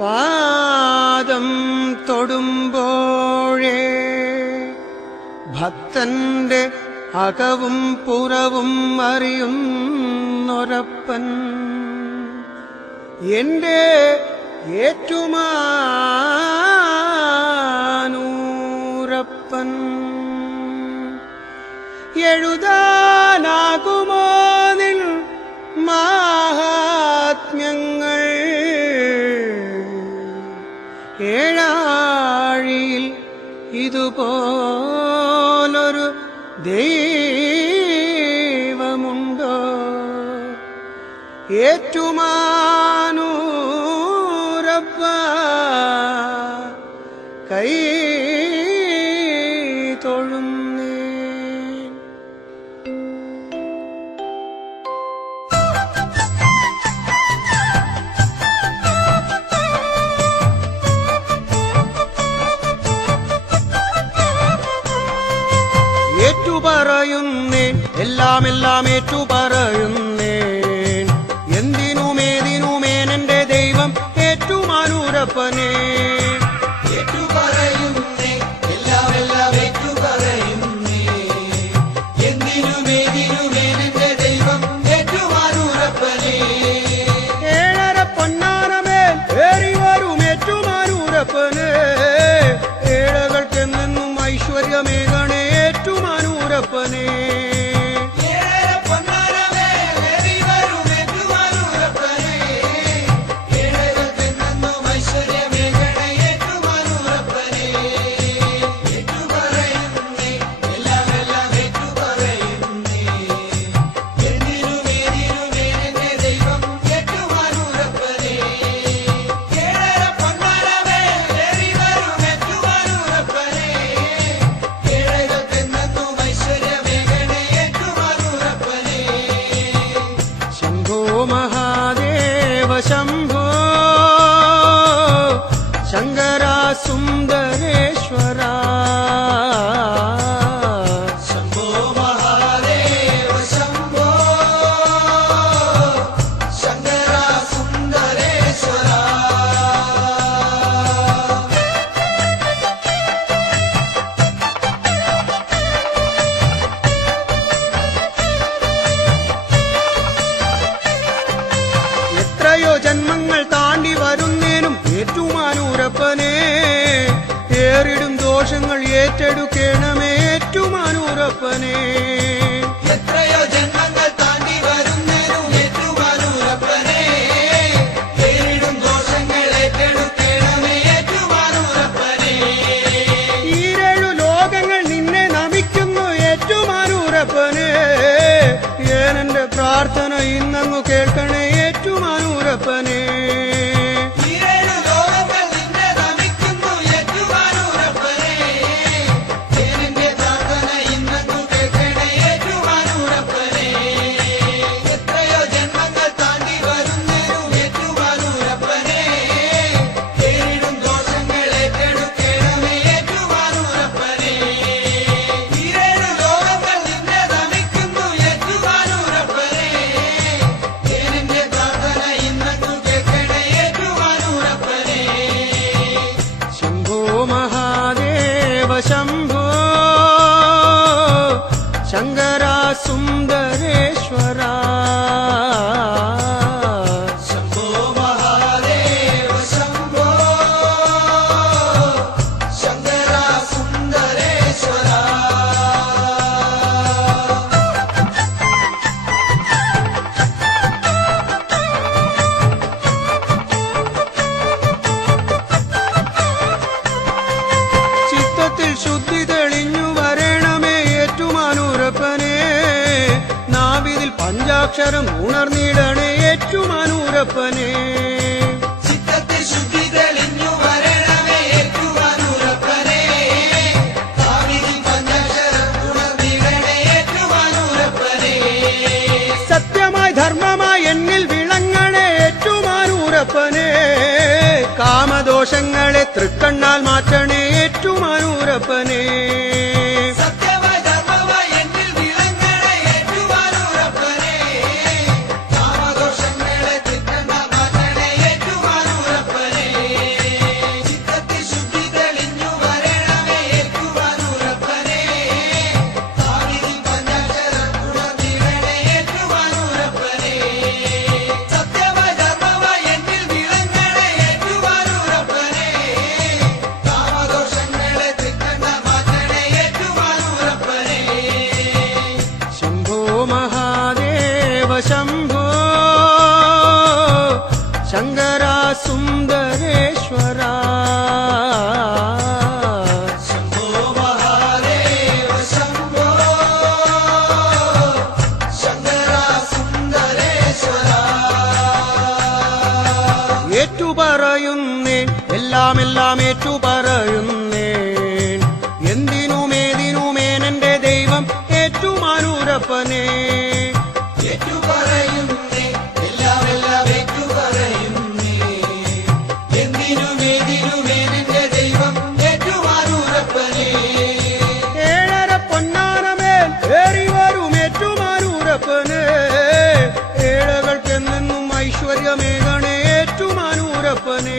പാദം തൊടുമ്പോഴേ ഭക്തന്റെ അകവും പുറവും അറിയുന്നൊരപ്പൻ എന്റെ ഏറ്റുമാനൂരപ്പൻ. എഴുതാനാകുമോ നിൻ മാഹാത്മ്യങ്ങൾ? ഏഴാഴിയിൽ ഇതുപോലൊരു ദൈവമുണ്ടോ? ഏറ്റുമാനൂരപ്പ കൈ തൊഴുന്നേ. ഏറ്റുപറയുന്നേൻ, എല്ലാം ഏറ്റുപറയുന്നേൻ. എന്തിനുമേതിനുമേനെന്റെ ദൈവം ഏറ്റുമാനൂരപ്പനേ. ഏറ്റുപറയുന്നേൻ, എല്ലാം ഏറ്റുപറയുന്നേൻ. എന്തിനുമേതിനുമേനെന്റെ ദൈവം ഏറ്റുമാനൂരപ്പനേ. ഏഴര പൊന്നാനമേൽ ഏറി വരും ഏറ്റുമാനൂരപ്പനേ. ഏഴകൾക്കെന്നും ഐശ്വര്യമേകണേ ഏറ്റുമാനൂരപ്പനേ. മഹാദേവ ശംഭോ ശങ്കര സുന്ദരേശ്വര. ശംഭോ മഹാദേവ ശംഭോ ശങ്കര സുന്ദരേശ്വര. എത്രയോ ജന്മങ്ങൾ താണ്ടി വരുന്നേനും ഏറ്റുമാനൂരപ്പനേ. ഏറിടും ദോഷങ്ങൾ ഏറ്റെടുക്കണമേ ഏറ്റുമാനൂരപ്പനേ. എത്രയോ ജന്മങ്ങൾ താണ്ടി വരുന്നേനും ഏറ്റുമാനൂരപ്പനേ. ഏറിടും ദോഷങ്ങൾ ഏറ്റെടുക്കണമേ ഏറ്റുമാനൂരപ്പനേ. ഈരേഴു ലോകങ്ങൾ നിന്നെ നമിക്കുന്നു ഏറ്റുമാനൂരപ്പനേ. ഏനെന്റെ പ്രാർത്ഥന ഇന്നങ്ങു കേൾക്കണേ ഏറ്റുമാനൂരപ്പനേ. ഈരേഴു ലോകങ്ങൾ നിന്നെ നമിക്കുന്നു ഏറ്റുമാനൂരപ്പനേ. ഏനെന്റെ പ്രാർത്ഥന ഇന്നങ്ങു കേൾക്കണേ ഏറ്റുമാനൂരപ്പനേ. എത്രയോ ജന്മങ്ങൾ താണ്ടി വരുന്നേനും ഏറ്റുമാനൂരപ്പനേ. ഏറിടും ദോഷങ്ങൾ ഏറ്റെടുക്കണമേ ഏറ്റുമാനൂരപ്പനേ. ഈരേഴു ലോകങ്ങൾ നിന്നെ നമിക്കുന്നു ഏറ്റുമാനൂരപ്പനേ. ഏനെന്റെ പ്രാർത്ഥന ഇന്നങ്ങു കേൾക്കണേ ഏറ്റുമാനൂരപ്പനേ. ശംഭോ മഹാദേവ ശംഭോ ശങ്കര സുന്ദരേശ്വര. ശംഭോ മഹാദേവ ശംഭോ ശങ്കര സുന്ദരേശ്വര. ചിത്തത്തിൽ ശുദ്ധി തെളിഞ്ഞു വരണമേ ഏറ്റുമാനൂരപ്പനേ. നാവിതിൽ പഞ്ചാക്ഷരം ഉണർന്നിടണേ ഏറ്റുമാനൂരപ്പനേ. ചിത്തത്തിൽ ശുദ്ധി തെളിഞ്ഞു വരണമേ ഏറ്റുമാനൂരപ്പനേ. കാവിരി പഞ്ചാക്ഷരം ഉണർന്നിടണേ ഏറ്റുമാനൂരപ്പനേ. സത്യമായി ധർമ്മമായി എന്നിൽ വിളങ്ങണേ ഏറ്റുമാനൂരപ്പനേ. കാമദോഷങ്ങളെ തൃക്കണ്ണാൽ മാറ്റണേ ഏറ്റുമാനൂരപ്പനേ. സത്യമായി ധർമ്മമായി എന്നിൽ വിളങ്ങണേ ഏറ്റുമാനൂരപ്പനേ. കാമദോഷങ്ങളെ തൃക്കണ്ണാൽ മാറ്റണേ ശങ്കര സുന്ദരേശ്വര ശംഭോ മഹാദേവ ശംഭോ ശങ്കര സുന്ദരേശ്വര ഏറ്റുപറയുന്നേൻ എല്ലാം ഏറ്റുപറയുന്നേൻ എന്തിനുമേതിനുമേനെന്റെ ദൈവം ഏറ്റുമാനൂരപ്പനേ ഏറ്റുപറയുന്നേ എല്ലാം ഏറ്റുപറയുന്നേ എന്തിനുമേതിനുമേ നിന്റെ ദൈവം ഏറ്റുമാനൂരപ്പനേ ഏഴര പൊന്നാനമേൽ ഏറി വരും ഏറ്റുമാനൂരപ്പന് ഏഴകൾക്കെന്നും ഐശ്വര്യമേകണേ ഏറ്റുമാനൂരപ്പനേ